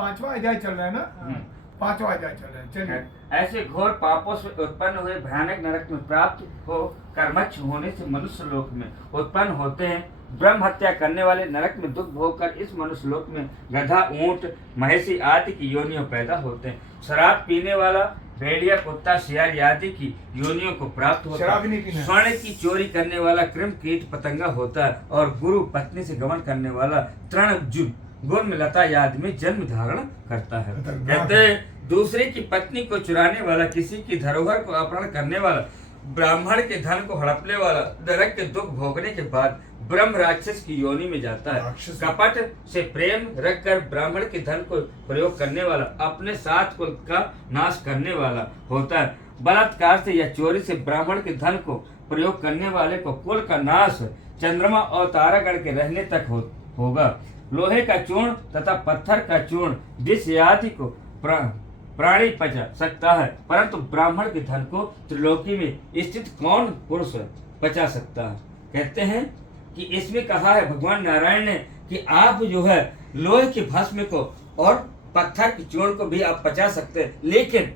5वां अध्याय चल रहा है ना? 5वां अध्याय चल रहा है, चलिए। ऐसे घोर पापों से उत्पन्न हुए भयानक नरक में प्राप्त हो कर्मच्छ होने से मनुष्य लोक में उत्पन्न होते हैं। ब्रह्म हत्या करने वाले नरक में दुख भोग कर इस मनुष्य लोक में गधा, ऊंट, महिषी आदि की योनियों पैदा होते हैं। शराब पीने वाला भेड़िया, कुत्ता, शियाल आदि की योनियों को प्राप्त होता शराब नहीं है। पीना है। स्वर्ण की चोरी करने वाला कृम, कीट, पतंगा होता है। और गुरु पत्नी से गमन करने वाला तृण, गुण, लता आदि में जन्म धारण करता है। कहते हैं दूसरे की पत्नी को चुराने वाला, किसी की धरोहर को अपहरण करने वाला, ब्राह्मण के धन को हड़पने वाला नरक के दुख भोगने के बाद ब्रह्म राक्षस की योनि में जाता है। कपट से प्रेम रखकर ब्राह्मण के धन को प्रयोग करने वाला अपने साथ कुल का नाश करने वाला होता है। बलात्कार से या चोरी से ब्राह्मण के धन को प्रयोग करने वाले को कुल का नाश चंद्रमा और तारागण के रहने तक होगा। लोहे का चूर्ण तथा पत्थर का चूर्ण विष आदि को प्राणी पचा सकता है, परंतु ब्राह्मण के धन को त्रिलोकी में स्थित कौन पुरुष पचा सकता है। कहते हैं कि इसमें कहा है भगवान नारायण ने कि आप जो है लोहे के भस्म को और पत्थर के चूर्ण को भी आप पचा सकते हैं, लेकिन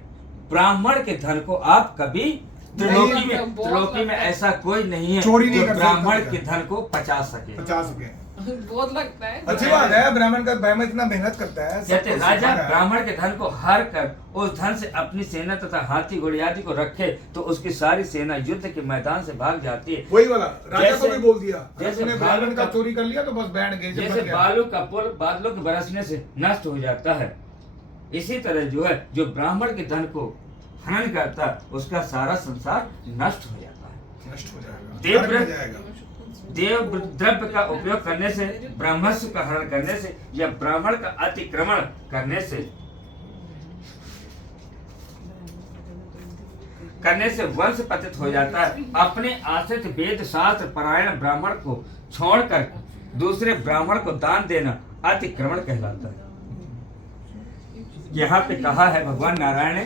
ब्राह्मण के धन को आप कभी त्रिलोकी में ऐसा कोई नहीं है जो ब्राह्मण के धन को पचा सके। बहुत लगता है। अच्छी बात है, ब्राह्मण का ब्राह्मण इतना मेहनत करता है। कहते राजा ब्राह्मण के धन को हर कर उस धन से अपनी सेना तथा हाथी घोड़े आदि को रखे तो उसकी सारी सेना युद्ध के मैदान से भाग जाती है। वही वाला राजा को भी बोल दिया, जैसे ब्राह्मण का चोरी कर लिया तो बस बैंड गए। जैसे बालू का पुल बादलों के बरसने से नष्ट हो जाता है, इसी तरह जो है जो ब्राह्मण के धन को हनन करता है उसका सारा संसार नष्ट हो जाता है, नष्ट हो जाएगा। देव द्रव्य का उपयोग करने से, ब्रह्मस्व का हरण करने से या ब्राह्मण का अतिक्रमण करने से वंश पतित हो जाता है। अपने आश्रित वेद शास्त्र परायण ब्राह्मण को छोड़कर दूसरे ब्राह्मण को दान देना अतिक्रमण कहलाता है। यहाँ पे कहा है भगवान नारायण ने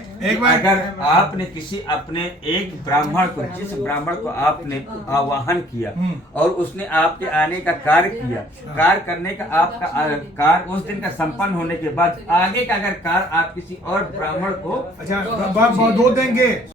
अगर आपने किसी अपने एक ब्राह्मण को, जिस ब्राह्मण को आपने आवाहन किया और उसने आपके आने का कार्य किया, कार्य करने का आपका कार्य उस दिन का संपन्न होने के बाद आगे का अगर कार्य आप किसी और ब्राह्मण को अच्छा दो देंगे